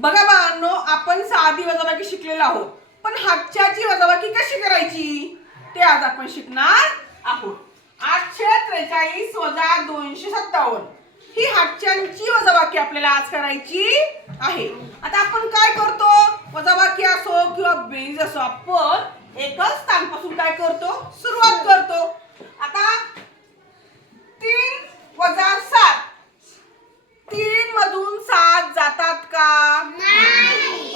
बघा बाळांनो आपण साधी वजाबाकी शिकलेलो आहोत. पण हातच्याची वजाबाकी कशी करायची? ते आज आपण शिकणार आहोत. आठशे त्रेचाळीस वजा दोनशे सत्तावन्न. ही हातच्यांची वजाबाकी आपल्याला आज करायची आहे. आता आपण काय करतो? वजाबाकी असो किंवा बेरीज असो आपण एकच स्थानपासून काय करतो सुरुवात करतो आता तीन वजा सात तीन मधून सात जातात का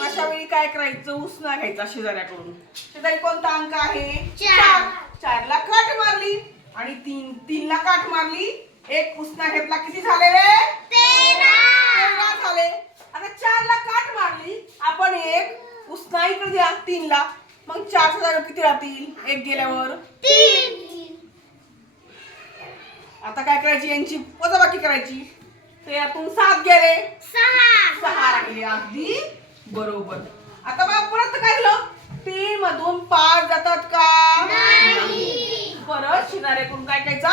अशा वेळी काय करायचं उसना घ्यायचा शेजाऱ्याकडून. शेजारी कोणता अंक आहे? चार. चारला काठ मारली आणि तीन तीनला काठ मारली. एक उसना घेतला. किती झाले रे? तेरा. झाले. आता चारला काठ मारली. आपण एक उसना इकडे द्या तीनला. मग चार जागा किती राहतील? एक गेल्यावर. आता काय करायची? यांची वजाबाकी करायची. तर यातून सात गेले. सहा राहिले. अगदी बरोबर. आता बघा परत काय झालं? तीन मधून पाच जातात का? परत शिनाऱ्याकडून काय घ्यायचा?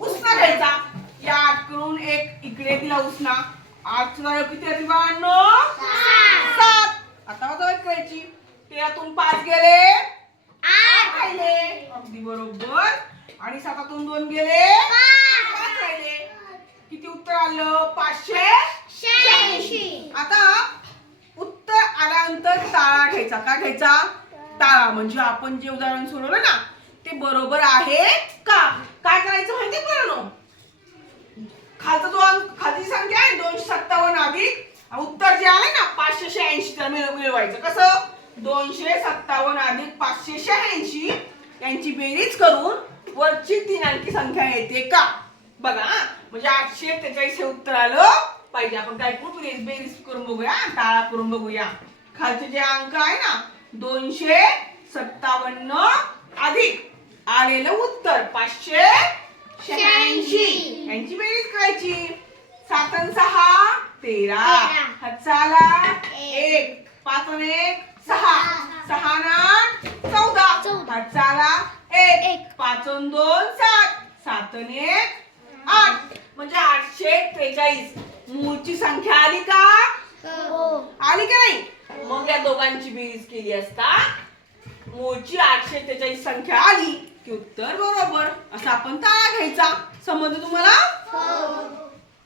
उसना घ्यायचा. या आठकडून एक इकडे दिला उसना. आठ सुद्धा किती राहतील बाळांनो सात. आता वजाबाकी करायची. तेरातून पाच गेले. आठ राहिले. अगदी बरोबर. आणि सातातून दोन गेले. पाच. राहिले. किती उत्तर आलं? पाचशे आता त्यानंतर टाळा घ्यायचा. काय घ्यायचा? टाळा म्हणजे आपण जे उदाहरण सोडवलं ना ते बरोबर आहे का? काय करायचं माहिती बरं खालचा जो अंक खालची संख्या आहे दोनशे सत्तावन्न अधिक. उत्तर जे आहे ना पाचशे शहाऐंशी तर मिळवायचं. कसं? दोनशे सत्तावन्न अधिक पाचशे शहाऐंशी. यांची बेरीज करून वरची तीन अंकी संख्या येते का? बघा म्हणजे आठशे त्याच्या हे उत्तर आलं पाहिजे. आपण काय करू बेरीज बेरीज करून बघूया. टाळा करून बघूया. खालचे जे अंक आहे ना दोनशे सत्तावन्न अधिक. आलेलं उत्तर पाचशे शहाऐंशी. यांची बेरीज करायची. सात सहा तेरा. हातचाला एक. पाच एक सहा. सहा. न चौदा. हातचाला एक. पाच दोन सात. सात एक आठ. म्हणजे आठशे त्रेचाळीस. मूळची संख्या आली का? आली का नाही? मग या दोघांची बेरीज केली असता. मूळची आठशे त्रेचाळीस संख्या आली. की उत्तर बरोबर. असं आपण टाळा घ्यायचा. समजलं तुम्हाला?